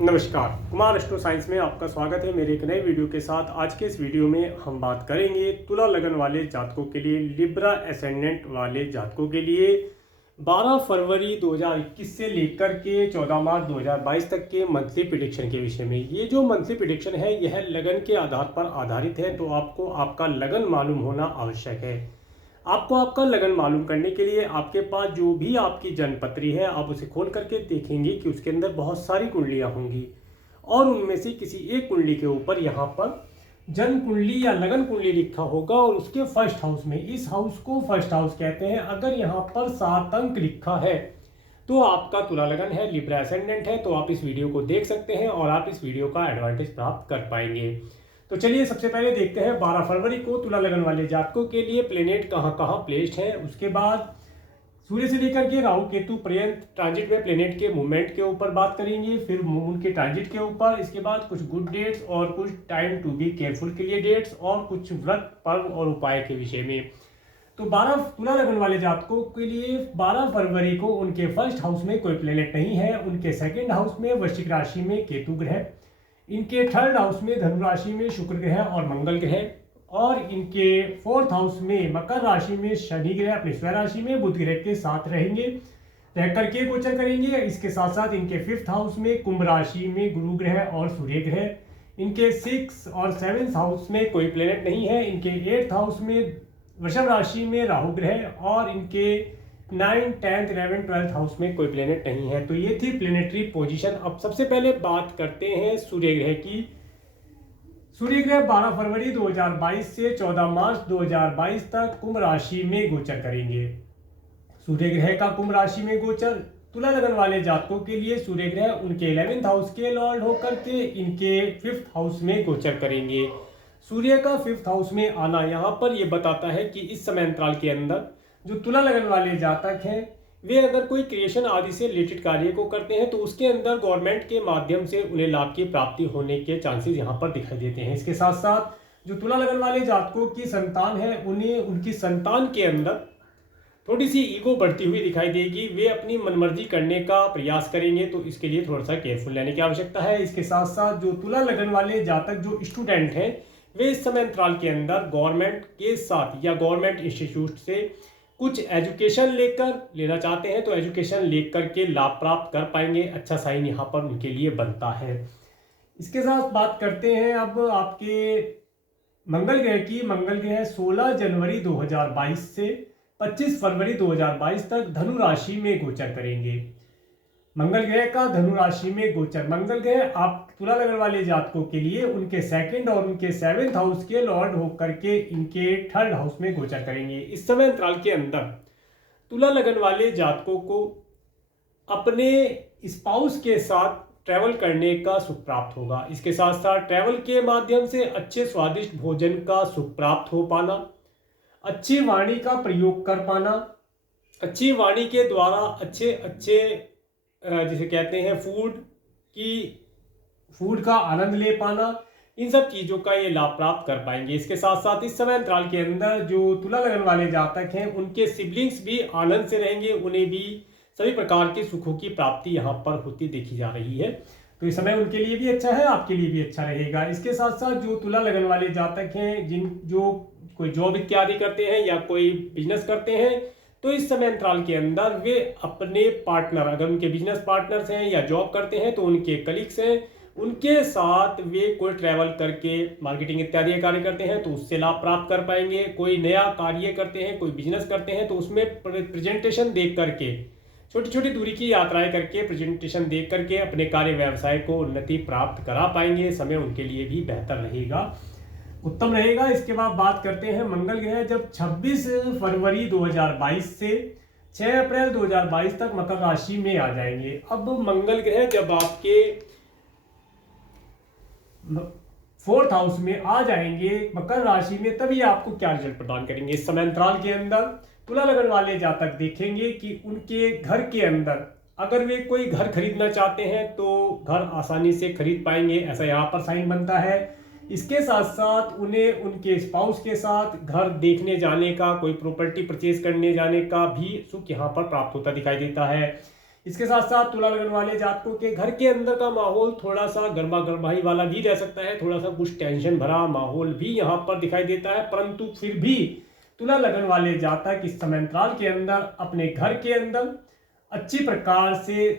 नमस्कार, Kumar astro science में आपका स्वागत है मेरे एक नए वीडियो के साथ। आज के इस वीडियो में हम बात करेंगे तुला लगन वाले जातकों के लिए, लिब्रा एसेंडेंट वाले जातकों के लिए 12 फरवरी 2021 से लेकर के 14 मार्च 2022 तक के मंथली प्रेडिक्शन के विषय में। ये जो मंथली प्रेडिक्शन है यह लगन के आधार पर आधारित है, तो आपको आपका लगन मालूम होना आवश्यक है। आपको आपका लगन मालूम करने के लिए आपके पास जो भी आपकी जन्मपत्री है आप उसे खोल करके देखेंगे कि उसके अंदर बहुत सारी कुंडलियां होंगी और उनमें से किसी एक कुंडली के ऊपर यहाँ पर जन्म कुंडली या लगन कुंडली लिखा होगा और उसके फर्स्ट हाउस में, इस हाउस को फर्स्ट हाउस कहते हैं। अगर यहाँ पर 7 अंक लिखा है तो आपका तुला लगन है, लिब्रा एसेंडेंट है। तो आप इस वीडियो को देख सकते हैं और आप इस वीडियो का एडवांटेज प्राप्त कर पाएंगे। तो चलिए सबसे पहले देखते हैं 12 फरवरी को तुला लगन वाले जातकों के लिए प्लेनेट कहाँ कहाँ प्लेस्ड है। उसके बाद सूर्य से लेकर के राहु केतु पर्यंत ट्रांजिट में प्लेनेट के मूवमेंट के ऊपर बात करेंगे, फिर मून के ट्रांजिट के ऊपर। इसके बाद कुछ गुड डेट्स और कुछ टाइम टू बी केयरफुल के लिए डेट्स और कुछ व्रत पर्व और उपाय के विषय में। तो 12 तुला लगन वाले जातकों के लिए 12 फरवरी को उनके फर्स्ट हाउस में कोई प्लेनेट नहीं है। उनके सेकेंड हाउस में वृश्चिक राशि में केतु ग्रह, इनके थर्ड हाउस में धनु राशि में शुक्र ग्रह और मंगल ग्रह, और इनके फोर्थ हाउस में मकर राशि में शनि ग्रह अपनी स्व राशि में बुध ग्रह के साथ रहेंगे, रह करके गोचर करेंगे। इसके साथ साथ इनके फिफ्थ हाउस में कुंभ राशि में गुरु ग्रह और सूर्य ग्रह। इनके 6 और 7 हाउस में कोई प्लेनेट नहीं है। इनके 8th हाउस में वृषभ राशि में राहु ग्रह और इनके 9, 10, 11, 12 हाउस में कोई प्लेनेट नहीं है। तो ये थी प्लेनेटरी पोजीशन। अब सबसे पहले बात करते हैं सूर्य ग्रह की। सूर्य ग्रह 12 फरवरी 2022 से 14 मार्च 2022 तक कुंभ राशि में गोचर करेंगे। सूर्य ग्रह का कुंभ राशि में गोचर तुला लगन वाले जातकों के लिए सूर्य ग्रह उनके 11th हाउस के लॉर्ड होकर के इनके 5th हाउस में गोचर करेंगे। सूर्य का 5th हाउस में आना यहाँ पर यह बताता है कि इस समय अंतराल के अंदर जो तुला लगन वाले जातक हैं वे अगर कोई क्रिएशन आदि से रिलेटेड कार्य को करते हैं तो उसके अंदर गवर्नमेंट के माध्यम से उन्हें लाभ की प्राप्ति होने के चांसेस यहाँ पर दिखाई देते हैं। इसके साथ साथ जो तुला लगन वाले जातकों की संतान है उन्हें उनकी संतान के अंदर थोड़ी सी ईगो बढ़ती हुई दिखाई देगी। वे अपनी मनमर्जी करने का प्रयास करेंगे, तो इसके लिए थोड़ा सा केयरफुल रहने की आवश्यकता है। इसके साथ साथ जो तुला लगन वाले जातक जो स्टूडेंट हैं वे इस समय अंतराल के अंदर गवर्नमेंट के साथ या गवर्नमेंट इंस्टीट्यूट से कुछ एजुकेशन लेना चाहते हैं तो एजुकेशन लेकर के लाभ प्राप्त कर पाएंगे। अच्छा साइन यहाँ पर उनके लिए बनता है। इसके साथ बात करते हैं अब आपके मंगल ग्रह की। मंगल ग्रह 16 जनवरी 2022 से 25 फरवरी 2022 तक धनु राशि में गोचर करेंगे। मंगल ग्रह का धनु राशि में गोचर। मंगल ग्रह आप तुला लगन वाले जातकों के लिए उनके 2nd और उनके 7th हाउस के लॉर्ड होकर के इनके 3rd हाउस में गोचर करेंगे। इस समय अंतराल के अंदर तुला लगन वाले जातकों को अपने स्पाउस के साथ ट्रैवल करने का सुख प्राप्त होगा। इसके साथ साथ ट्रैवल के माध्यम से अच्छे स्वादिष्ट भोजन का सुख प्राप्त हो पाना, अच्छी वाणी का प्रयोग कर पाना, अच्छी वाणी के द्वारा अच्छे जिसे कहते हैं फूड का आनंद ले पाना, इन सब चीज़ों का ये लाभ प्राप्त कर पाएंगे। इसके साथ साथ इस समय अंतराल के अंदर जो तुला लगन वाले जातक हैं उनके सिबलिंग्स भी आनंद से रहेंगे, उन्हें भी सभी प्रकार के सुखों की प्राप्ति यहाँ पर होती देखी जा रही है। तो इस समय उनके लिए भी अच्छा है, आपके लिए भी अच्छा रहेगा। इसके साथ साथ जो तुला लगन वाले जातक हैं जो कोई जॉब इत्यादि करते हैं या कोई बिजनेस करते हैं तो इस समय अंतराल के अंदर वे अपने पार्टनर, अगर उनके बिजनेस पार्टनर्स हैं या जॉब करते हैं तो उनके कलीग्स हैं, उनके साथ वे कोई ट्रैवल करके मार्केटिंग इत्यादि कार्य करते हैं तो उससे लाभ प्राप्त कर पाएंगे। कोई नया कार्य करते हैं, कोई बिजनेस करते हैं तो उसमें प्रेजेंटेशन देख करके, छोटी छोटी दूरी की यात्राएं करके प्रेजेंटेशन देख करके अपने कार्य व्यवसाय को उन्नति प्राप्त करा पाएंगे। समय उनके लिए भी बेहतर रहेगा, उत्तम रहेगा। इसके बाद बात करते हैं मंगल ग्रह जब 26 फरवरी 2022 से 6 अप्रैल 2022 तक मकर राशि में आ जाएंगे। अब मंगल ग्रह जब आपके 4th हाउस में आ जाएंगे मकर राशि में, तभी आपको क्या रिजल्ट प्रदान करेंगे। इस समय अंतराल के अंदर तुला लगन वाले जातक देखेंगे कि उनके घर के अंदर अगर वे कोई घर खरीदना चाहते हैं तो घर आसानी से खरीद पाएंगे, ऐसा यहाँ पर साइन बनता है। इसके साथ साथ उन्हें उनके स्पाउस के साथ घर देखने जाने का, कोई प्रॉपर्टी परचेज करने जाने का भी सुख यहाँ पर प्राप्त होता दिखाई देता है। इसके साथ साथ तुला लगन वाले जातकों के घर के अंदर का माहौल थोड़ा सा गर्मा गर्माई वाला भी रह सकता है, थोड़ा सा कुछ टेंशन भरा माहौल भी यहाँ पर दिखाई देता है, परंतु फिर भी तुला लगन वाले जातक इस समयांतराल के अंदर अपने घर के अंदर अच्छी प्रकार से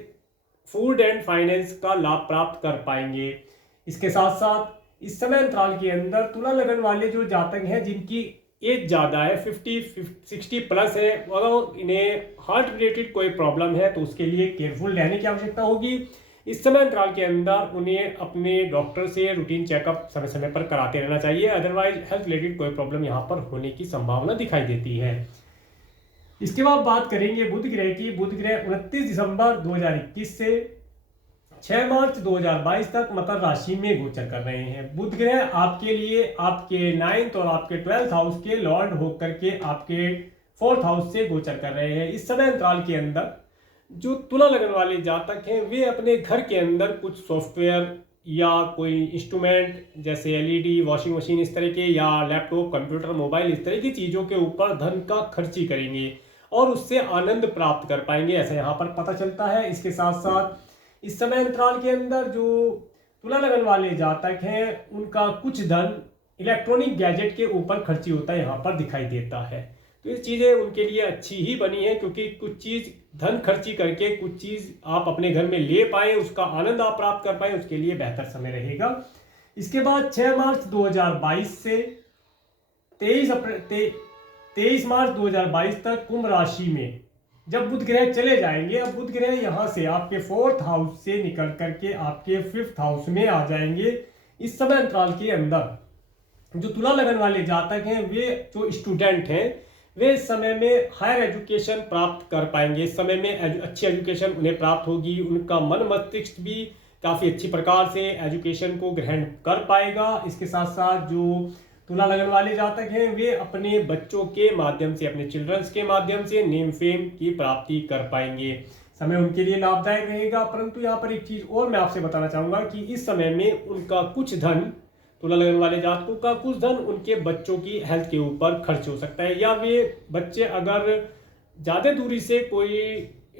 फूड एंड फाइनेंस का लाभ प्राप्त कर पाएंगे। इसके साथ साथ इस समयांतराल के अंदर तुला लगन वाले जो जातक हैं जिनकी एज ज़्यादा है, 50-60 प्लस है, अगर इन्हें हार्ट रिलेटेड कोई प्रॉब्लम है तो उसके लिए केयरफुल रहने की आवश्यकता होगी। इस समयांतराल के अंदर उन्हें अपने डॉक्टर से रूटीन चेकअप समय समय पर कराते रहना चाहिए, अदरवाइज हेल्थ रिलेटेड कोई प्रॉब्लम यहाँ पर होने की संभावना दिखाई देती है। इसके बाद बात करेंगे बुध ग्रह की। बुध ग्रह 29 दिसंबर 2021 से 6 मार्च 2022 तक मकर राशि में गोचर कर रहे हैं। बुध ग्रह आपके लिए आपके 9th और आपके 12th हाउस के लॉर्ड होकर के आपके 4th हाउस से गोचर कर रहे हैं। इस समय अंतराल के अंदर जो तुला लगन वाले जातक हैं वे अपने घर के अंदर कुछ सॉफ्टवेयर या कोई इंस्ट्रूमेंट जैसे एलईडी, वॉशिंग मशीन इस तरह के, या लैपटॉप, कंप्यूटर, मोबाइल इस तरह की चीज़ों के ऊपर धन का खर्ची करेंगे और उससे आनंद प्राप्त कर पाएंगे, ऐसा यहाँ पर पता चलता है। इसके साथ साथ इस समय अंतराल के अंदर जो तुला लगन वाले जातक हैं उनका कुछ धन इलेक्ट्रॉनिक गैजेट के ऊपर खर्ची होता है यहाँ पर दिखाई देता है। तो ये चीज़ें उनके लिए अच्छी ही बनी है, क्योंकि कुछ चीज़ धन खर्ची करके कुछ चीज़ आप अपने घर में ले पाए, उसका आनंद आप प्राप्त कर पाए, उसके लिए बेहतर समय रहेगा। इसके बाद 6 मार्च 2022 से 23 मार्च 2022 तक कुंभ राशि में जब बुध ग्रह चले जाएंगे, अब बुध ग्रह यहाँ से आपके 4th हाउस से निकल करके आपके 5th हाउस में आ जाएंगे। इस समय अंतराल के अंदर जो तुला लगन वाले जातक हैं वे जो स्टूडेंट हैं वे इस समय में हायर एजुकेशन प्राप्त कर पाएंगे। इस समय में अच्छी एजुकेशन उन्हें प्राप्त होगी, उनका मन मस्तिष्क भी काफ़ी अच्छी प्रकार से एजुकेशन को ग्रहण कर पाएगा। इसके साथ साथ जो तुला लगन वाले जातक हैं वे अपने बच्चों के माध्यम से, अपने चिल्ड्रंस के माध्यम से नेम फेम की प्राप्ति कर पाएंगे। समय उनके लिए लाभदायक रहेगा। परंतु यहाँ पर एक चीज़ और मैं आपसे बताना चाहूँगा कि इस समय में उनका कुछ धन, तुला लगन वाले जातकों का कुछ धन उनके बच्चों की हेल्थ के ऊपर खर्च हो सकता है, या वे बच्चे अगर ज़्यादा दूरी से कोई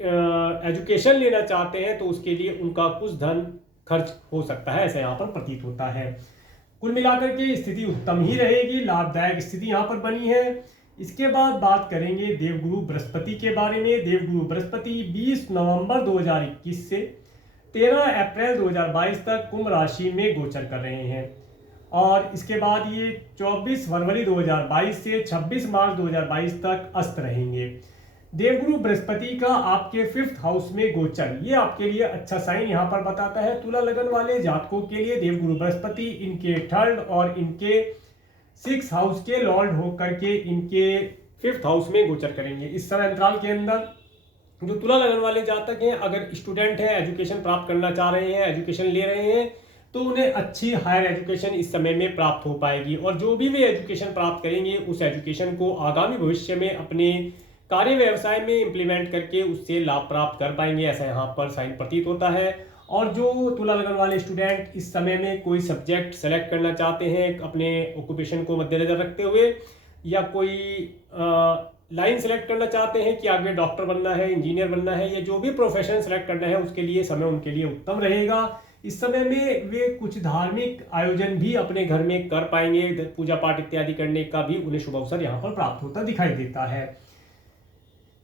एजुकेशन लेना चाहते हैं तो उसके लिए उनका कुछ धन खर्च हो सकता है, ऐसा यहाँ पर प्रतीत होता है। कुल मिलाकर के स्थिति उत्तम ही रहेगी, लाभदायक स्थिति यहाँ पर बनी है। इसके बाद बात करेंगे देवगुरु बृहस्पति के बारे में। देवगुरु बृहस्पति 20 नवंबर 2021 से 13 अप्रैल 2022 तक कुंभ राशि में गोचर कर रहे हैं, और इसके बाद ये 24 फरवरी 2022 से 26 मार्च 2022 तक अस्त रहेंगे। देवगुरु बृहस्पति का आपके 5th हाउस में गोचर ये आपके लिए अच्छा साइन यहाँ पर बताता है। तुला लगन वाले जातकों के लिए देवगुरु बृहस्पति इनके 3rd और इनके 6th हाउस के लॉर्ड होकर के इनके 5th हाउस में गोचर करेंगे। इस समय अंतराल के अंदर जो तुला लगन वाले जातक हैं, अगर स्टूडेंट हैं, एजुकेशन प्राप्त करना चाह रहे हैं, एजुकेशन ले रहे हैं, तो उन्हें अच्छी हायर एजुकेशन इस समय में प्राप्त हो पाएगी, और जो भी वे एजुकेशन प्राप्त करेंगे उस एजुकेशन को आगामी भविष्य में अपने कार्य व्यवसाय में इम्प्लीमेंट करके उससे लाभ प्राप्त कर पाएंगे, ऐसा यहाँ पर साइन प्रतीत होता है। और जो तुला लगन वाले स्टूडेंट इस समय में कोई सब्जेक्ट सेलेक्ट करना चाहते हैं अपने ऑक्यूपेशन को मद्देनजर रखते हुए, या कोई लाइन सेलेक्ट करना चाहते हैं कि आगे डॉक्टर बनना है, इंजीनियर बनना है, या जो भी प्रोफेशन सेलेक्ट करना है उसके लिए समय उनके लिए उत्तम रहेगा। इस समय में वे कुछ धार्मिक आयोजन भी अपने घर में कर पाएंगे, पूजा पाठ इत्यादि करने का भी उन्हें शुभ अवसर यहाँ पर प्राप्त होता दिखाई देता है।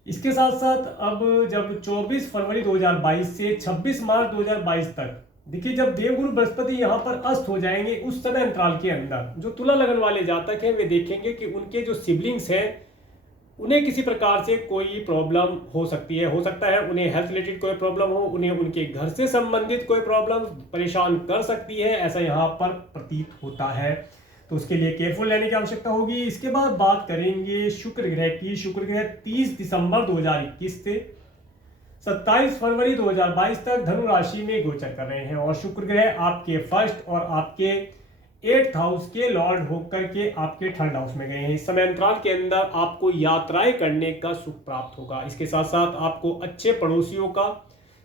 इसके साथ साथ अब जब 24 फरवरी 2022 से 26 मार्च 2022 तक देखिए, जब देवगुरु बृहस्पति यहाँ पर अस्त हो जाएंगे, उस समय अंतराल के अंदर जो तुला लगन वाले जातक हैं वे देखेंगे कि उनके जो सिबलिंग्स हैं उन्हें किसी प्रकार से कोई प्रॉब्लम हो सकती है, हो सकता है उन्हें हेल्थ रिलेटेड कोई प्रॉब्लम हो, उन्हें उनके घर से संबंधित कोई प्रॉब्लम परेशान कर सकती है, ऐसा यहाँ पर प्रतीत होता है। तो उसके लिए केयरफुल रहने की आवश्यकता होगी। इसके बाद बात करेंगे शुक्र ग्रह की। शुक्र ग्रह 30 दिसंबर 2021 से 27 फरवरी 2022 तक धनु राशि में गोचर कर रहे हैं, और शुक्र ग्रह आपके 1st और आपके 8th हाउस के लॉर्ड होकर के आपके 3rd हाउस में गए हैं। इस समय अंतराल के अंदर आपको यात्राएं करने का सुख प्राप्त होगा। इसके साथ साथ आपको अच्छे पड़ोसियों का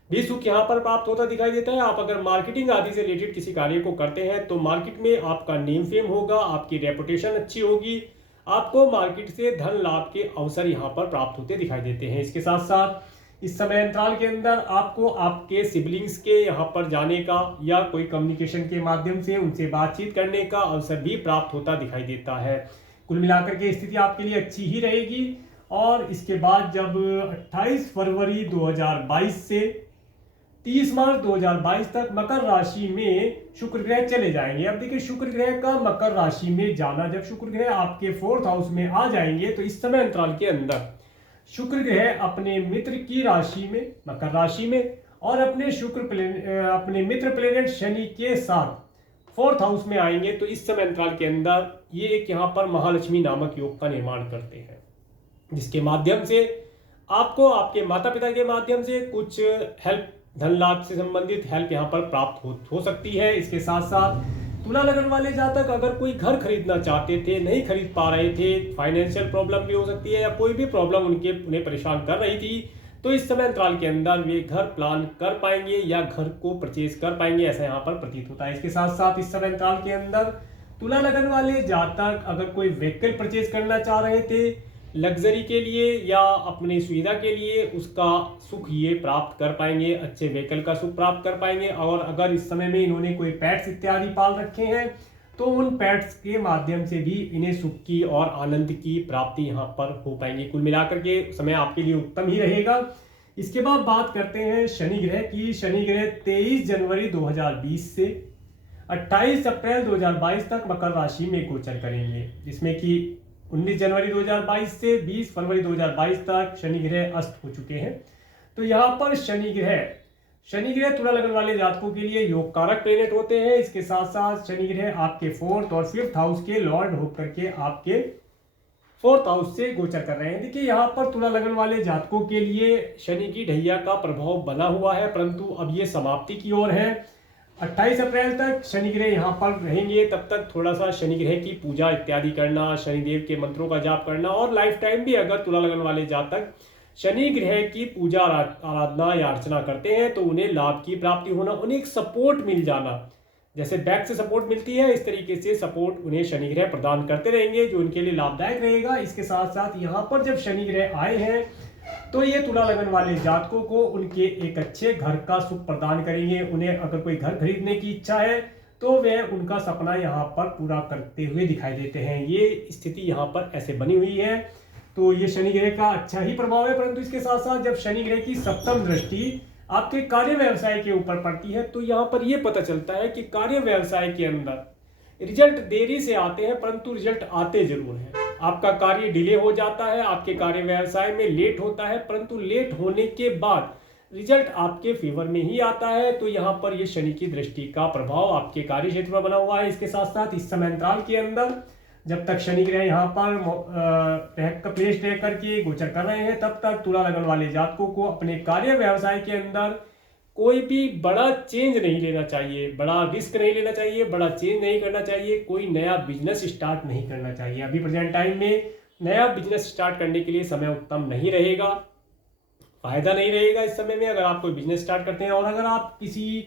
भी सुख यहाँ पर प्राप्त होता दिखाई देता है। आप अगर मार्केटिंग आदि से रिलेटेड किसी कार्य को करते हैं तो मार्केट में आपका नेम फेम होगा, आपकी रेपुटेशन अच्छी होगी, आपको मार्केट से धन लाभ के अवसर यहाँ पर प्राप्त होते दिखाई देते हैं। इसके साथ साथ इस समय अंतराल के अंदर आपको आपके सिबलिंग्स के यहाँ पर जाने का या कोई कम्युनिकेशन के माध्यम से उनसे बातचीत करने का अवसर भी प्राप्त होता दिखाई देता है। कुल मिलाकर के स्थिति आपके लिए अच्छी ही रहेगी। और इसके बाद जब 28 फरवरी 2022 से 30 मार्च 2022 तक मकर राशि में शुक्र ग्रह चले जाएंगे। अब देखिए, शुक्र ग्रह का मकर राशि में जाना, जब शुक्र ग्रह आपके 4th हाउस में आ जाएंगे तो इस समय अंतराल के अंदर शुक्र ग्रह अपने मित्र की राशि में, मकर राशि में, और अपने मित्र प्लेनेट शनि के साथ 4th हाउस में आएंगे। तो इस समय अंतराल के अंदर ये एक यहाँ पर महालक्ष्मी नामक योग का निर्माण करते हैं, जिसके माध्यम से आपको आपके माता पिता के माध्यम से कुछ हेल्प, धन लाभ से संबंधित हेल्प यहाँ पर प्राप्त हो सकती है। इसके साथ साथ तुला लगन वाले जातक अगर कोई घर खरीदना चाहते थे, नहीं खरीद पा रहे थे, फाइनेंशियल प्रॉब्लम भी हो सकती है या कोई भी प्रॉब्लम उन्हें परेशान कर रही थी, तो इस समय अंतराल के अंदर वे घर प्लान कर पाएंगे या घर को परचेज कर पाएंगे, ऐसा यहाँ पर प्रतीत होता है। इसके साथ साथ इस समय अंतराल के अंदर तुला लगन वाले जातक अगर कोई व्हीकल परचेज करना चाह रहे थे लग्जरी के लिए या अपनी सुविधा के लिए, उसका सुख ये प्राप्त कर पाएंगे, अच्छे व्हीकल का सुख प्राप्त कर पाएंगे। और अगर इस समय में इन्होंने कोई पेट्स इत्यादि पाल रखे हैं तो उन पेट्स के माध्यम से भी इन्हें सुख की और आनंद की प्राप्ति यहाँ पर हो पाएंगी। कुल मिलाकर के समय आपके लिए उत्तम ही रहेगा। इसके बाद बात करते हैं शनि ग्रह की। शनि ग्रह 23 जनवरी 2020 से 28 अप्रैल 2022 तक मकर राशि में गोचर करेंगे, जिसमें कि 19 जनवरी 2022 से 20 फरवरी 2022 तक शनि ग्रह अस्त हो चुके हैं। तो यहाँ पर शनि ग्रह तुला लगन वाले जातकों के लिए योग कारक प्लेनेट होते हैं। इसके साथ साथ शनि ग्रह आपके 4th और 5th हाउस के लॉर्ड होकर के आपके 4th हाउस से गोचर कर रहे हैं। देखिए, यहाँ पर तुला लगन वाले जातकों के लिए शनि की ढैया का प्रभाव बना हुआ है, परंतु अब ये समाप्ति की ओर है। 28 अप्रैल तक शनि ग्रह यहाँ पर रहेंगे। तब तक थोड़ा सा शनि ग्रह की पूजा इत्यादि करना, शनिदेव के मंत्रों का जाप करना, और लाइफ टाइम भी अगर तुला लगन वाले जातक शनि ग्रह की पूजा आराधना या अर्चना करते हैं तो उन्हें लाभ की प्राप्ति होना, उन्हें एक सपोर्ट मिल जाना, जैसे बैक से सपोर्ट मिलती है इस तरीके से सपोर्ट उन्हें शनि ग्रह प्रदान करते रहेंगे, जो उनके लिए लाभदायक रहेगा। इसके साथ साथ यहाँ पर जब शनि ग्रह आए हैं तो ये तुला लगन वाले जातकों को उनके एक अच्छे घर का सुख प्रदान करेंगे। उन्हें अगर कोई घर खरीदने की इच्छा है तो वे उनका सपना यहाँ पर पूरा करते हुए दिखाई देते हैं। ये स्थिति यहाँ पर ऐसे बनी हुई है। तो ये शनि ग्रह का अच्छा ही प्रभाव है, परंतु इसके साथ साथ जब शनि ग्रह की सप्तम दृष्टि आपके कार्य व्यवसाय के ऊपर पड़ती है तो यहाँ पर यह पता चलता है कि कार्य व्यवसाय के अंदर रिजल्ट देरी से आते हैं, परंतु रिजल्ट आते जरूर हैं। आपका कार्य डिले हो जाता है, आपके कार्य व्यवसाय में लेट होता है, परंतु लेट होने के बाद रिजल्ट आपके फेवर में ही आता है। तो यहाँ पर ये शनि की दृष्टि का प्रभाव आपके कार्य क्षेत्र में बना हुआ है। इसके साथ साथ इस समय अंतराल के अंदर जब तक शनि ग्रह यहाँ पर प्लेस रह करके गोचर कर रहे हैं, तब तक तुला लगन वाले जातकों को अपने कार्य व्यवसाय के अंदर कोई भी बड़ा चेंज नहीं लेना चाहिए, बड़ा रिस्क नहीं लेना चाहिए, बड़ा चेंज नहीं करना चाहिए, कोई नया बिजनेस स्टार्ट नहीं करना चाहिए। अभी प्रेजेंट टाइम में नया बिजनेस स्टार्ट करने के लिए समय उत्तम नहीं रहेगा, फायदा नहीं रहेगा इस समय में अगर आप कोई बिजनेस स्टार्ट करते हैं। और अगर आप किसी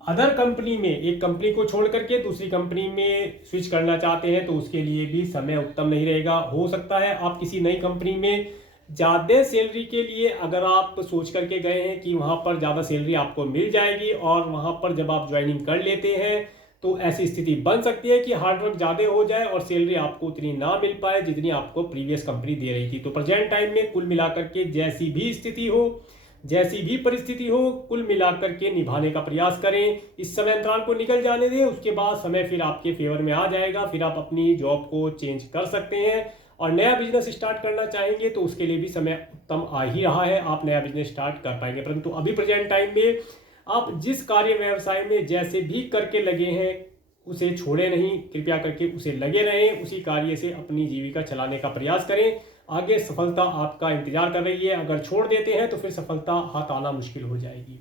अदर कंपनी में, एक कंपनी को छोड़ करके दूसरी कंपनी में स्विच करना चाहते हैं तो उसके लिए भी समय उत्तम नहीं रहेगा। हो सकता है आप किसी नई कंपनी में ज़्यादा सैलरी के लिए अगर आप सोच करके गए हैं कि वहाँ पर ज़्यादा सैलरी आपको मिल जाएगी, और वहाँ पर जब आप ज्वाइनिंग कर लेते हैं तो ऐसी स्थिति बन सकती है कि हार्डवर्क ज़्यादा हो जाए और सैलरी आपको उतनी ना मिल पाए जितनी आपको प्रीवियस कंपनी दे रही थी। तो प्रेजेंट टाइम में कुल मिलाकर के जैसी भी स्थिति हो, जैसी भी परिस्थिति हो, कुल मिलाकर के निभाने का प्रयास करें। इस समय अंतराल को निकल जाने दें, उसके बाद समय फिर आपके फेवर में आ जाएगा, फिर आप अपनी जॉब को चेंज कर सकते हैं और नया बिजनेस स्टार्ट करना चाहेंगे तो उसके लिए भी समय उत्तम आ ही रहा है, आप नया बिजनेस स्टार्ट कर पाएंगे। परंतु अभी प्रेजेंट टाइम में आप जिस कार्य व्यवसाय में जैसे भी करके लगे हैं उसे छोड़े नहीं, कृपया करके उसे लगे रहें, उसी कार्य से अपनी जीविका चलाने का प्रयास करें। आगे सफलता आपका इंतजार कर रही है, अगर छोड़ देते हैं तो फिर सफलता हाथ आना मुश्किल हो जाएगी।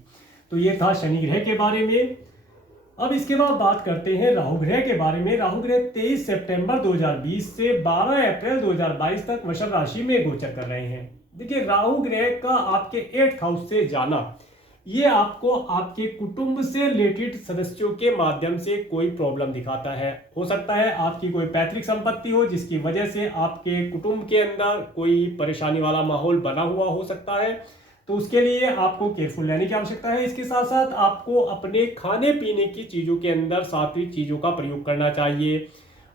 तो ये था शनि ग्रह के बारे में। अब इसके बाद बात करते हैं राहु ग्रह के बारे में। राहु ग्रह 23 सितंबर 2020 से 12 अप्रैल 2022 तक वृषभ राशि में गोचर कर रहे हैं। देखिए, राहु ग्रह का आपके 8th हाउस से जाना, ये आपको आपके कुटुंब से रिलेटेड सदस्यों के माध्यम से कोई प्रॉब्लम दिखाता है। हो सकता है आपकी कोई पैतृक संपत्ति हो जिसकी वजह से आपके कुटुंब के अंदर कोई परेशानी वाला माहौल बना हुआ हो सकता है। तो उसके लिए आपको केयरफुल रहने की आवश्यकता है। इसके साथ साथ आपको अपने खाने पीने की चीज़ों के अंदर सात्विक चीज़ों का प्रयोग करना चाहिए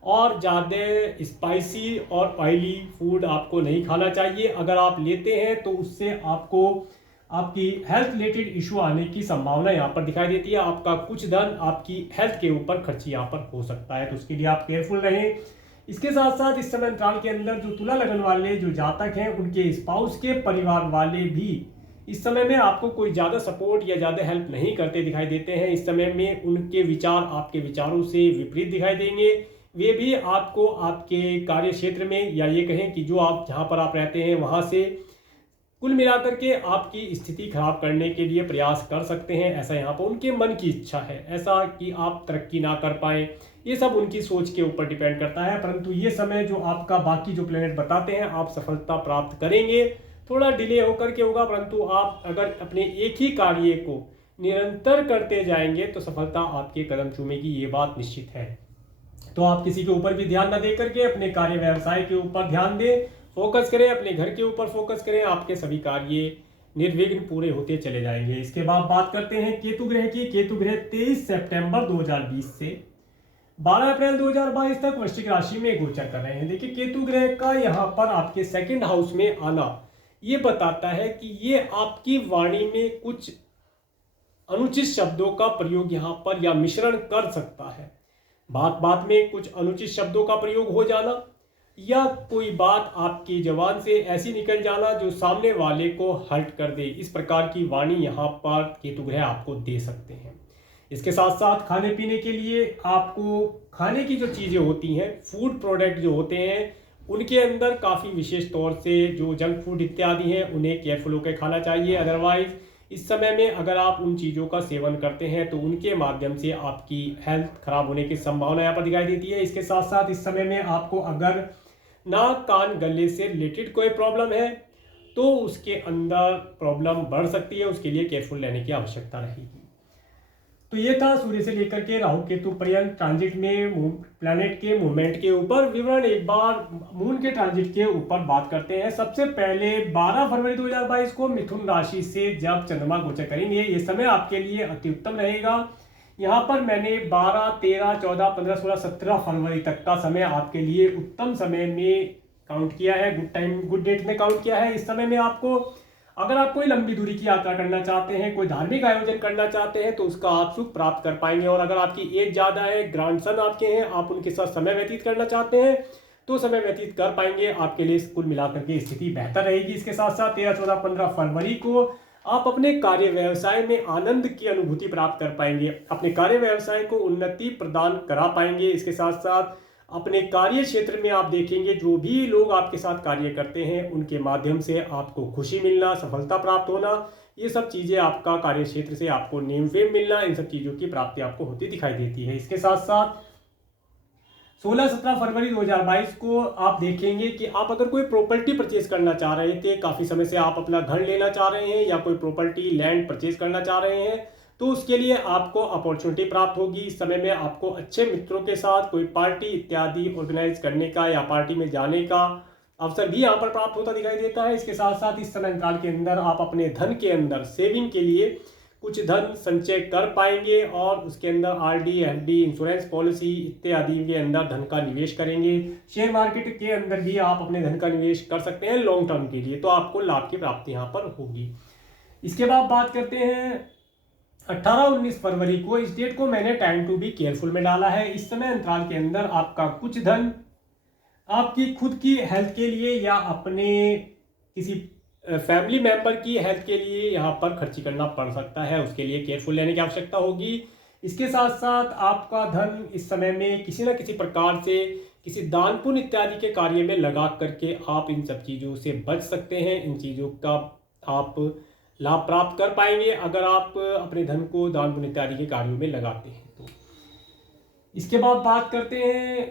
और ज़्यादा स्पाइसी और ऑयली फूड आपको नहीं खाना चाहिए। अगर आप लेते हैं तो उससे आपको आपकी हेल्थ रिलेटेड इशू आने की संभावना यहाँ पर दिखाई देती है। आपका कुछ धन आपकी हेल्थ के ऊपर खर्च यहाँ पर हो सकता है, तो उसके लिए आप केयरफुल रहें। इसके साथ साथ इस समय अंतराल के अंदर जो तुला लगन वाले जो जातक हैं उनके स्पाउस के परिवार वाले भी इस समय में आपको कोई ज़्यादा सपोर्ट या ज़्यादा हेल्प नहीं करते दिखाई देते हैं। इस समय में उनके विचार आपके विचारों से विपरीत दिखाई देंगे। वे भी आपको आपके कार्य क्षेत्र में या ये कहें कि जो आप जहाँ पर आप रहते हैं वहाँ से कुल मिलाकर के आपकी स्थिति खराब करने के लिए प्रयास कर सकते हैं। ऐसा यहाँ पर उनके मन की इच्छा है, ऐसा कि आप तरक्की ना कर पाएँ, ये सब उनकी सोच के ऊपर डिपेंड करता है। परंतु ये समय जो आपका बाकी जो प्लेनेट बताते हैं आप सफलता प्राप्त करेंगे। थोड़ा डिले होकर के होगा, परंतु आप अगर अपने एक ही कार्य को निरंतर करते जाएंगे तो सफलता आपके कदम चूमेगी, ये बात निश्चित है। तो आप किसी के ऊपर भी ध्यान न दे करके अपने कार्य व्यवसाय के ऊपर ध्यान दें, फोकस करें, अपने घर के ऊपर फोकस करें, आपके सभी कार्य निर्विघ्न पूरे होते चले जाएंगे। इसके बाद बात करते हैं केतु ग्रह की। केतु ग्रह 23 सितंबर 2020 से 12 अप्रैल 2022 तक वृश्चिक राशि में गोचर कर रहे हैं। देखिए केतु ग्रह का यहाँ पर आपके सेकंड हाउस में आना ये बताता है कि ये आपकी वाणी में कुछ अनुचित शब्दों का प्रयोग यहाँ पर या मिश्रण कर सकता है। बात बात में कुछ अनुचित शब्दों का प्रयोग हो जाना या कोई बात आपकी जबान से ऐसी निकल जाना जो सामने वाले को हर्ट कर दे, इस प्रकार की वाणी यहाँ पर केतु ग्रह आपको दे सकते हैं। इसके साथ साथ खाने पीने के लिए आपको खाने की जो चीज़ें होती हैं, फूड प्रोडक्ट जो होते हैं, उनके अंदर काफ़ी विशेष तौर से जो जंक फूड इत्यादि हैं उन्हें केयरफुल होकर खाना चाहिए। अदरवाइज इस समय में अगर आप उन चीज़ों का सेवन करते हैं तो उनके माध्यम से आपकी हेल्थ खराब होने की संभावना यहाँ पर दिखाई देती है। इसके साथ साथ इस समय में आपको अगर नाक कान गले से रिलेटेड कोई प्रॉब्लम है तो उसके अंदर प्रॉब्लम बढ़ सकती है, उसके लिए केयरफुल रहने की आवश्यकता रहेगी। तो ये था सूर्य से लेकर के राहु केतु पर्यंत ट्रांजिट में प्लैनेट के मूवमेंट के ऊपर विवरण। एक बार मून के ट्रांजिट के ऊपर बात करते हैं। सबसे पहले 12 फरवरी 2022 को मिथुन राशि से जब चंद्रमा गोचर करेंगे, ये समय आपके लिए अति उत्तम रहेगा। यहाँ पर मैंने 12, 13, 14, 15, 16, 17 फरवरी तक का समय आपके लिए उत्तम समय में काउंट किया है, गुड टाइम गुड डेट में काउंट किया है। इस समय में आपको अगर आप कोई लंबी दूरी की यात्रा करना चाहते हैं, कोई धार्मिक आयोजन करना चाहते हैं तो उसका आप सुख प्राप्त कर पाएंगे। और अगर आपकी एज ज़्यादा है, ग्रैंडसन आपके हैं, आप उनके साथ समय व्यतीत करना चाहते हैं तो समय व्यतीत कर पाएंगे। आपके लिए कुल मिलाकर के स्थिति बेहतर रहेगी। इसके साथ साथ 13, 14, 15 फरवरी को आप अपने कार्य व्यवसाय में आनंद की अनुभूति प्राप्त कर पाएंगे, अपने कार्य व्यवसाय को उन्नति प्रदान करा पाएंगे। इसके साथ साथ अपने कार्य क्षेत्र में आप देखेंगे जो भी लोग आपके साथ कार्य करते हैं उनके माध्यम से आपको खुशी मिलना, सफलता प्राप्त होना, ये सब चीज़ें आपका कार्य क्षेत्र से आपको नेम फेम मिलना, इन सब चीज़ों की प्राप्ति आपको होती दिखाई देती है। इसके साथ साथ 16-17 फरवरी 2022 को आप देखेंगे कि आप अगर कोई प्रॉपर्टी परचेज करना चाह रहे थे, काफ़ी समय से आप अपना घर लेना चाह रहे हैं या कोई प्रॉपर्टी लैंड परचेज करना चाह रहे हैं तो उसके लिए आपको अपॉर्चुनिटी प्राप्त होगी। इस समय में आपको अच्छे मित्रों के साथ कोई पार्टी इत्यादि ऑर्गेनाइज करने का या पार्टी में जाने का अवसर भी यहाँ पर प्राप्त होता दिखाई देता है। इसके साथ साथ इस समय काल के अंदर आप अपने धन के अंदर सेविंग के लिए कुछ धन संचय कर पाएंगे और उसके अंदर आरडी, एफडी, इंश्योरेंस पॉलिसी इत्यादि के अंदर धन का निवेश करेंगे। शेयर मार्केट के अंदर भी आप अपने धन का निवेश कर सकते हैं लॉन्ग टर्म के लिए, तो आपको लाभ की प्राप्ति यहाँ पर होगी। इसके बाद बात करते हैं 18-19 फरवरी को। इस डेट को मैंने टाइम टू बी केयरफुल में डाला है। इस समय अंतराल के अंदर आपका कुछ धन आपकी खुद की हेल्थ के लिए या अपने किसी फैमिली मेंबर की हेल्थ के लिए यहाँ पर खर्ची करना पड़ सकता है, उसके लिए केयरफुल रहने की आवश्यकता होगी। इसके साथ साथ आपका धन इस समय में किसी न किसी प्रकार से किसी दान पुण्य इत्यादि के कार्य में लगा करके आप इन सब चीज़ों से बच सकते हैं, इन चीज़ों का आप लाभ प्राप्त कर पाएंगे अगर आप अपने धन को दान पुण्य इत्यादि के कार्यों में लगाते हैं तो। इसके बाद बात करते हैं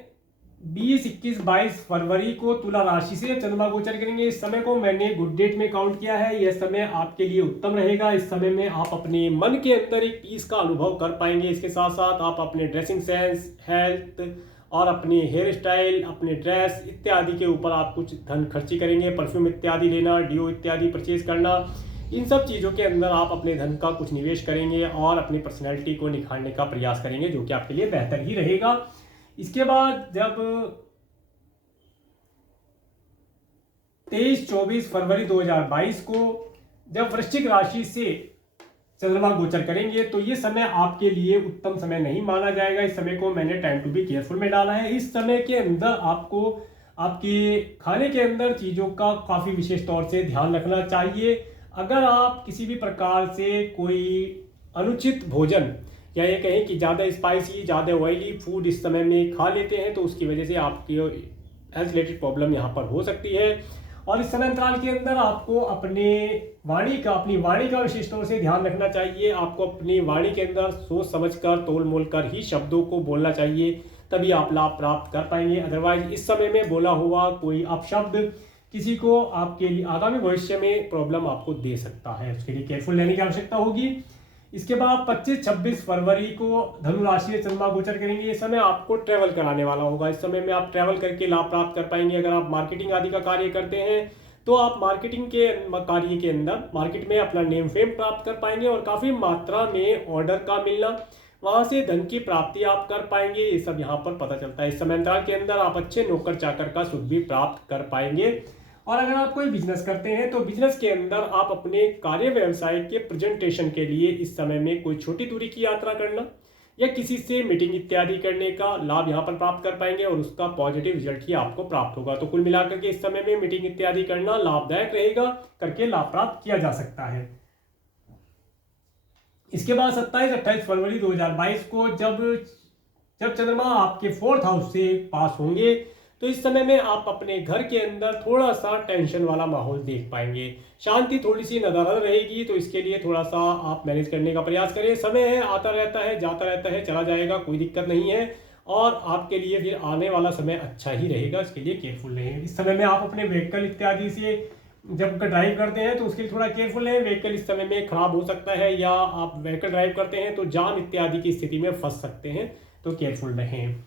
20, 21, 22 फरवरी को तुला राशि से चंद्रमा गोचर करेंगे। इस समय को मैंने गुड डेट में काउंट किया है। यह समय आपके लिए उत्तम रहेगा। इस समय में आप अपने मन के अंदर एक पीस का अनुभव कर पाएंगे। इसके साथ साथ आप अपने ड्रेसिंग सेंस, हेल्थ और अपने हेयर स्टाइल, अपने ड्रेस इत्यादि के ऊपर आप कुछ धन खर्ची करेंगे। परफ्यूम इत्यादि लेना, डिओ इत्यादि परचेज करना, इन सब चीज़ों के अंदर आप अपने धन का कुछ निवेश करेंगे और अपनी पर्सनैलिटी को निखारने का प्रयास करेंगे, जो कि आपके लिए बेहतर ही रहेगा। इसके बाद जब 23-24 फरवरी 2022 को जब वृश्चिक राशि से चंद्रमा गोचर करेंगे तो ये समय आपके लिए उत्तम समय नहीं माना जाएगा। इस समय को मैंने टाइम टू बी केयरफुल में डाला है। इस समय के अंदर आपको आपके खाने के अंदर चीज़ों का काफ़ी विशेष तौर से ध्यान रखना चाहिए। अगर आप किसी भी प्रकार से कोई अनुचित भोजन या ये कहें कि ज़्यादा स्पाइसी, ज़्यादा ऑयली फूड इस समय में खा लेते हैं तो उसकी वजह से आपकी हेल्थ रिलेटेड प्रॉब्लम यहाँ पर हो सकती है। और इस समय अंतराल के अंदर आपको अपनी वाणी का विशेष तौर से ध्यान रखना चाहिए। आपको अपनी वाणी के अंदर सोच समझकर, तोल मोल कर ही शब्दों को बोलना चाहिए, तभी आप लाभ प्राप्त कर पाएंगे। अदरवाइज इस समय में बोला हुआ कोई अपशब्द किसी को आपके लिए आगामी भविष्य में प्रॉब्लम आपको दे सकता है। उसके लिए केयरफुल रहने की आवश्यकता होगी। इसके बाद 25-26 फरवरी को धनु राशि में चंद्रमा गोचर करेंगे। इस समय आपको ट्रैवल कराने वाला होगा। इस समय में आप ट्रैवल करके लाभ प्राप्त कर पाएंगे। अगर आप मार्केटिंग आदि का कार्य करते हैं तो आप मार्केटिंग के कार्य के अंदर मार्केट में अपना नेम फेम प्राप्त कर पाएंगे और काफ़ी मात्रा में ऑर्डर का मिलना, वहाँ से धन की प्राप्ति आप कर पाएंगे। ये सब यहाँ पर पता चलता है। इस समय अंतराल के अंदर आप अच्छे नौकर चाकर का सुख भी प्राप्त कर पाएंगे। और अगर आप कोई बिजनेस करते हैं तो बिजनेस के अंदर आप अपने कार्य व्यवसाय के प्रेजेंटेशन के लिए इस समय में कोई छोटी दूरी की यात्रा करना या किसी से मीटिंग इत्यादि करने का लाभ यहाँ पर प्राप्त कर पाएंगे और उसका पॉजिटिव रिजल्ट ही आपको प्राप्त होगा। तो कुल मिलाकर के इस समय में मीटिंग इत्यादि करना लाभदायक रहेगा, करके लाभ प्राप्त किया जा सकता है। इसके बाद 27-28 फरवरी 2022 को जब चंद्रमा आपके 4th हाउस से पास होंगे तो इस समय में आप अपने घर के अंदर थोड़ा सा टेंशन वाला माहौल देख पाएंगे। शांति थोड़ी सी नदारद रहेगी, तो इसके लिए थोड़ा सा आप मैनेज करने का प्रयास करें। समय है, आता रहता है, जाता रहता है, चला जाएगा, कोई दिक्कत नहीं है और आपके लिए फिर आने वाला समय अच्छा ही रहेगा। इसके लिए केयरफुल रहें। इस समय में आप अपने व्हीकल इत्यादि से जब ड्राइव करते हैं तो उसके लिए थोड़ा केयरफुल रहें। व्हीकल इस समय में खराब हो सकता है या आप व्हीकल ड्राइव करते हैं तो जाम इत्यादि की स्थिति में फंस सकते हैं, तो केयरफुल रहें,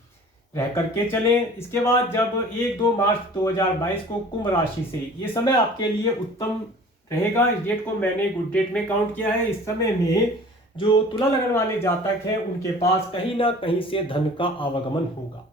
रह करके चलें। इसके बाद जब 1-2 मार्च 2022 को कुंभ राशि से ये समय आपके लिए उत्तम रहेगा। इस डेट को मैंने गुड डेट में काउंट किया है। इस समय में जो तुला लगन वाले जातक हैं उनके पास कहीं ना कहीं से धन का आवागमन होगा,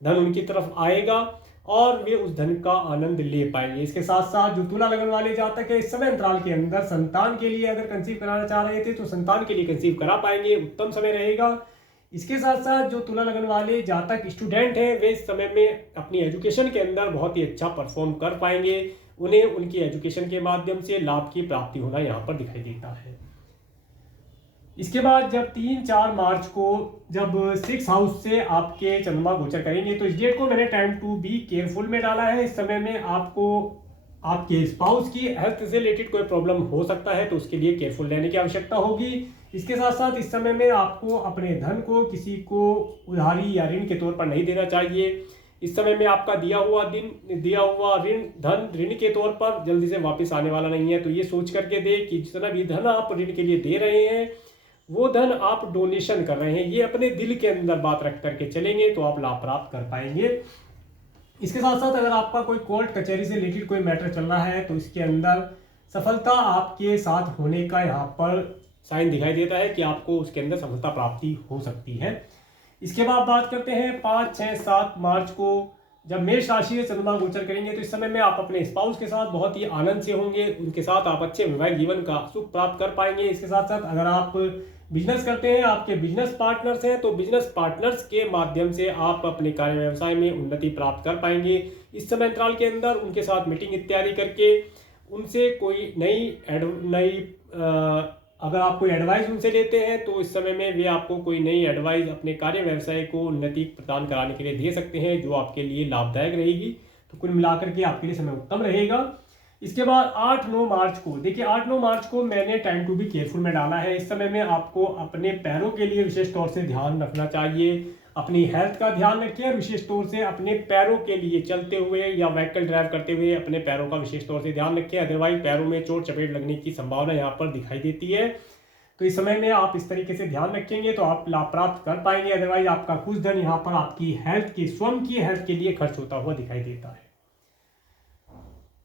धन उनकी तरफ आएगा और वे उस धन का आनंद ले पाएंगे। इसके साथ साथ जो तुला लगन वाले जातक है इस समय अंतराल के अंदर संतान के लिए अगर कंसीव कराना चाह रहे थे तो संतान के लिए कंसीव करा पाएंगे, उत्तम समय रहेगा। इसके साथ साथ जो तुला लगन वाले जातक स्टूडेंट हैं वे इस समय में अपनी एजुकेशन के अंदर बहुत ही अच्छा परफॉर्म कर पाएंगे। उन्हें उनकी एजुकेशन के माध्यम से लाभ की प्राप्ति होना यहाँ पर दिखाई देता है। इसके बाद जब 3-4 मार्च को जब 6th हाउस से आपके चंद्रमा गोचर करेंगे तो इस डेट को मैंने टाइम टू बी केयरफुल में डाला है। इस समय में आपको आपके स्पाउस की हेल्थ से रिलेटेड कोई प्रॉब्लम हो सकता है, तो उसके लिए केयरफुल रहने की आवश्यकता होगी। इसके साथ साथ इस समय में आपको अपने धन को किसी को उधारी या ऋण के तौर पर नहीं देना चाहिए। इस समय में आपका दिया हुआ ऋण के तौर पर जल्दी से वापस आने वाला नहीं है। तो ये सोच करके दे कि जितना भी धन आप ऋण के लिए दे रहे हैं वो धन आप डोनेशन कर रहे हैं, ये अपने दिल के अंदर बात रख करके चलेंगे तो आप लाभ प्राप्त कर पाएंगे। इसके साथ साथ अगर आपका कोई कोर्ट कचहरी से रिलेटेड कोई मैटर चल रहा है तो इसके अंदर सफलता आपके साथ होने का यहाँ पर साइन दिखाई देता है कि आपको उसके अंदर सफलता प्राप्ति हो सकती है। इसके बाद बात करते हैं 5, 6, 7 मार्च को जब मेष राशि में चंद्रमा गोचर करेंगे तो इस समय में आप अपने स्पाउस के साथ बहुत ही आनंद से होंगे, उनके साथ आप अच्छे वैवाहिक जीवन का सुख प्राप्त कर पाएंगे। इसके साथ साथ अगर आप बिजनेस करते हैं, आपके बिजनेस पार्टनर्स हैं, तो बिजनेस पार्टनर्स के माध्यम से आप अपने कार्य व्यवसाय में उन्नति प्राप्त कर पाएंगे। इस समय अंतराल के अंदर उनके साथ मीटिंग इत्यादि करके उनसे कोई अगर आप कोई एडवाइस उनसे लेते हैं तो इस समय में वे आपको कोई नई एडवाइस अपने कार्य व्यवसाय को उन्नति प्रदान कराने के लिए दे सकते हैं, जो आपके लिए लाभदायक रहेगी। तो कुल मिलाकर के आपके लिए समय उत्तम रहेगा। इसके बाद 8-9 मार्च को देखिए 8-9 मार्च को मैंने टाइम टू बी केयरफुल में डाला है। इस समय में आपको अपने पैरों के लिए विशेष तौर से ध्यान रखना चाहिए, अपनी हेल्थ का ध्यान रखिए। विशेष तौर से अपने पैरों के लिए चलते हुए या व्हीकल ड्राइव करते हुए अपने पैरों का विशेष तौर से ध्यान रखिए, अदरवाइज पैरों में चोट चपेट लगने की संभावना यहाँ पर दिखाई देती है। तो इस समय में आप इस तरीके से ध्यान रखेंगे तो आप लाभ प्राप्त कर पाएंगे, अदरवाइज आपका कुछ धन यहाँ पर आपकी हेल्थ की स्वयं की हेल्थ के लिए खर्च होता हुआ दिखाई देता है।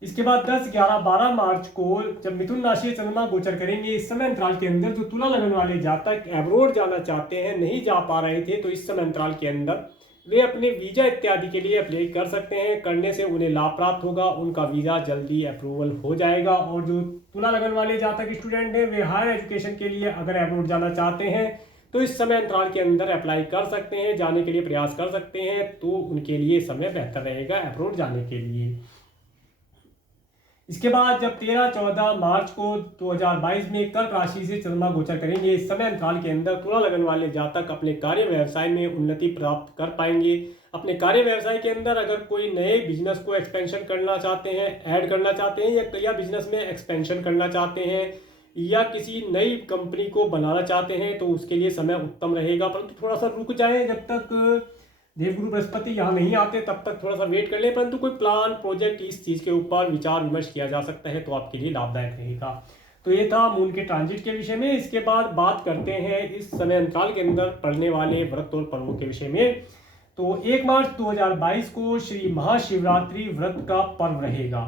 इसके बाद 10, 11, 12 मार्च को जब मिथुन राशि में चंद्रमा गोचर करेंगे, इस समय अंतराल के अंदर जो तुला लगन वाले जातक एब्रोड जाना चाहते हैं, नहीं जा पा रहे थे, तो इस समय अंतराल के अंदर वे अपने वीजा इत्यादि के लिए अप्लाई कर सकते हैं। करने से उन्हें लाभ प्राप्त होगा, उनका वीजा जल्दी अप्रूवल हो जाएगा। और जो तुला लगन वाले जातक स्टूडेंट हैं, वे हायर एजुकेशन के लिए अगर एब्रोड जाना चाहते हैं तो इस समय अंतराल के अंदर अप्लाई कर सकते हैं, जाने के लिए प्रयास कर सकते हैं, तो उनके लिए समय बेहतर रहेगा अब्रॉड जाने के लिए। इसके बाद जब 13-14 मार्च को 2022 में कर्क राशि से चंद्रमा गोचर करेंगे, इस समय अंतराल के अंदर तुला लगन वाले जातक अपने कार्य व्यवसाय में उन्नति प्राप्त कर पाएंगे। अपने कार्य व्यवसाय के अंदर अगर कोई नए बिजनेस को एक्सपेंशन करना चाहते हैं, ऐड करना चाहते हैं, या बिजनेस में एक्सपेंशन करना चाहते हैं, या किसी नई कंपनी को बनाना चाहते हैं, तो उसके लिए समय उत्तम रहेगा। परंतु थोड़ा सा रुक जाए, जब तक देवगुरु बृहस्पति यहाँ नहीं आते तब तक थोड़ा सा वेट कर ले। परंतु कोई प्लान प्रोजेक्ट इस चीज़ के ऊपर विचार विमर्श किया जा सकता है, तो आपके लिए लाभदायक रहेगा। तो ये था मून के ट्रांजिट के विषय में। इसके बाद बात करते हैं इस समय अंतराल के अंदर पड़ने वाले व्रत और पर्वों के विषय में। तो 1 मार्च 2022 को श्री महाशिवरात्रि व्रत का पर्व रहेगा।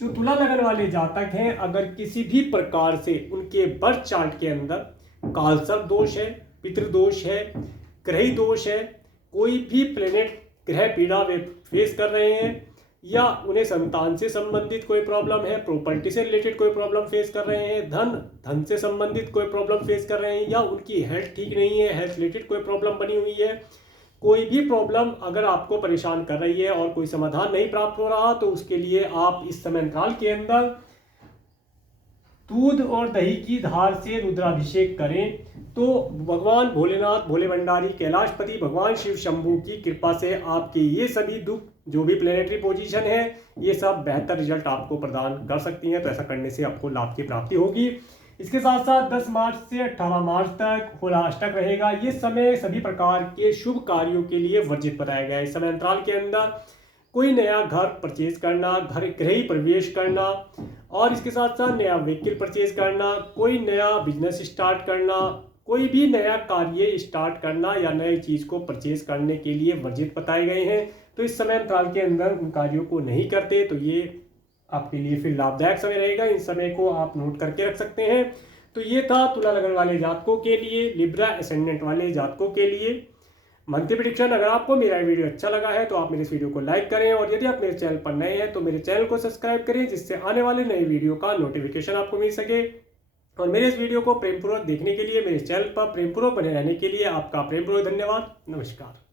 जो तुला लगन वाले जातक हैं, अगर किसी भी प्रकार से उनके बर्थ चार्ट के अंदर कालसर्प दोष है, पितृदोष है, ग्रही दोष है, कोई भी प्लेनेट ग्रह पीड़ा वे फेस कर रहे हैं, या उन्हें संतान से संबंधित कोई प्रॉब्लम है, प्रॉपर्टी से रिलेटेड कोई प्रॉब्लम फेस कर रहे हैं, धन से संबंधित कोई प्रॉब्लम फेस कर रहे हैं, या उनकी हेल्थ ठीक नहीं है, हेल्थ रिलेटेड कोई प्रॉब्लम बनी हुई है, कोई भी प्रॉब्लम अगर आपको परेशान कर रही है और कोई समाधान नहीं प्राप्त हो रहा, तो उसके लिए आप इस समय अंतराल के अंदर दूध और दही की धार से रुद्राभिषेक करें, तो भगवान भोलेनाथ, भोले भंडारी, कैलाशपति भगवान शिव शंभू की कृपा से आपके ये सभी दुख, जो भी प्लेनेटरी पोजीशन है, ये सब बेहतर रिजल्ट आपको प्रदान कर सकती हैं। तो ऐसा करने से आपको लाभ की प्राप्ति होगी। इसके साथ साथ 10 मार्च से 18 मार्च तक होलाअष्टक रहेगा। ये समय सभी प्रकार के शुभ कार्यों के लिए वर्जित बताया गया है। इस समय अंतराल के अंदर कोई नया घर परचेज करना, घर गृह प्रवेश करना, और इसके साथ साथ नया व्हीकल परचेज करना, कोई नया बिजनेस स्टार्ट करना, कोई भी नया कार्य स्टार्ट करना या नई चीज़ को परचेज करने के लिए वर्जित बताए गए हैं। तो इस समय अंतराल के अंदर उन कार्यों को नहीं करते, तो ये आपके लिए फिर लाभदायक समय रहेगा। इस समय को आप नोट करके रख सकते हैं। तो ये था तुला लगन वाले जातकों के लिए, लिब्रा एसेंडेंट वाले जातकों के लिए मंथली प्रेडिक्शन। अगर आपको मेरा वीडियो अच्छा लगा है तो आप मेरे इस वीडियो को लाइक करें, और यदि आप मेरे चैनल पर नए हैं तो मेरे चैनल को सब्सक्राइब करें, जिससे आने वाले नए वीडियो का नोटिफिकेशन आपको मिल सके। और मेरे इस वीडियो को प्रेमपूर्वक देखने के लिए, मेरे चैनल पर प्रेमपूर्वक बने रहने के लिए आपका प्रेमपूर्वक धन्यवाद। नमस्कार।